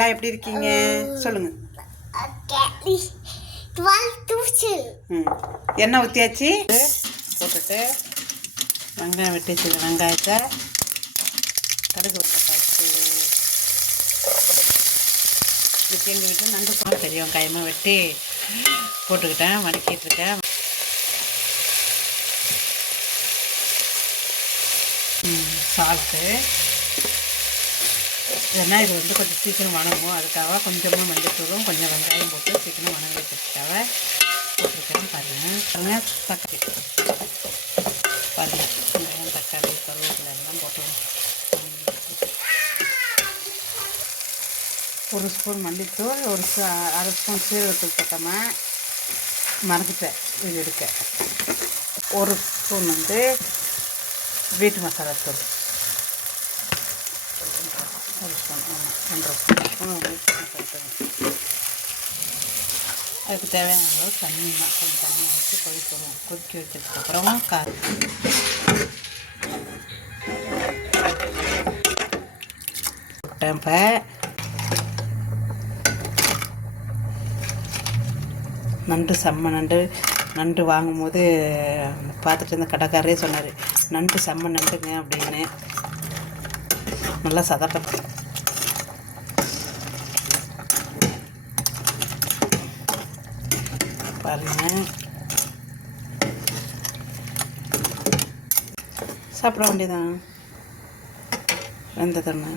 எல்லாம் எப்படி இருக்கீங்க சொல்லுங்க. எண்ணெய் ஊற்றியாச்சு. போட்டுட்டு வெங்காயம் வெட்டி வச்சு வெங்காயத்தை கடுகு உருளைக்காய்ச்சி இதுக்கு எங்கள் வீட்டில் நண்டு பெரிய வெங்காயமாக வெட்டி போட்டுக்கிட்டேன், வதக்கிட்டுருக்கேன். சால்ட்டு ஏன்னா இது கொஞ்சம் சீக்கிரம் வணங்கும், அதுக்காக கொஞ்சமாக மஞ்சத்தூளும் கொஞ்சம் வெங்காயம் போட்டு சீக்கிரம் வணங்க வச்சதுக்காக போட்டிருக்கேன். பாருங்கள் தக்காளி வெங்காயம் தக்காளி கருவேப்பிலை எல்லாம் போட்டு ஒரு ஸ்பூன் மல்லித்தூள், அரை ஸ்பூன் சீரகத்தூள் போட்டோமா மறந்துட்டேன் இது எடுக்க. ஒரு ஸ்பூன் வீட்டு மசாலா தூள், ஒரு ஸ்பூன் 1.5 ஸ்பூன் அதுக்கு தேவையான அளவு தண்ணியாக கொஞ்சம் தண்ணியாக வச்சு கொதிக்கணும். கொதிக்க வச்சதுக்கப்புறமா போட்டேன். இப்போ நண்டு செம்ம நண்டு வாங்கும்போது பார்த்துட்டு இருந்த கடைக்காரரே சொன்னார், நண்டு செம்ம நண்டுங்க அப்படின்னு. நல்லா சதட்டம் பாருங்க, சாப்பிட வேண்டியதான் வெந்ததுன்னு.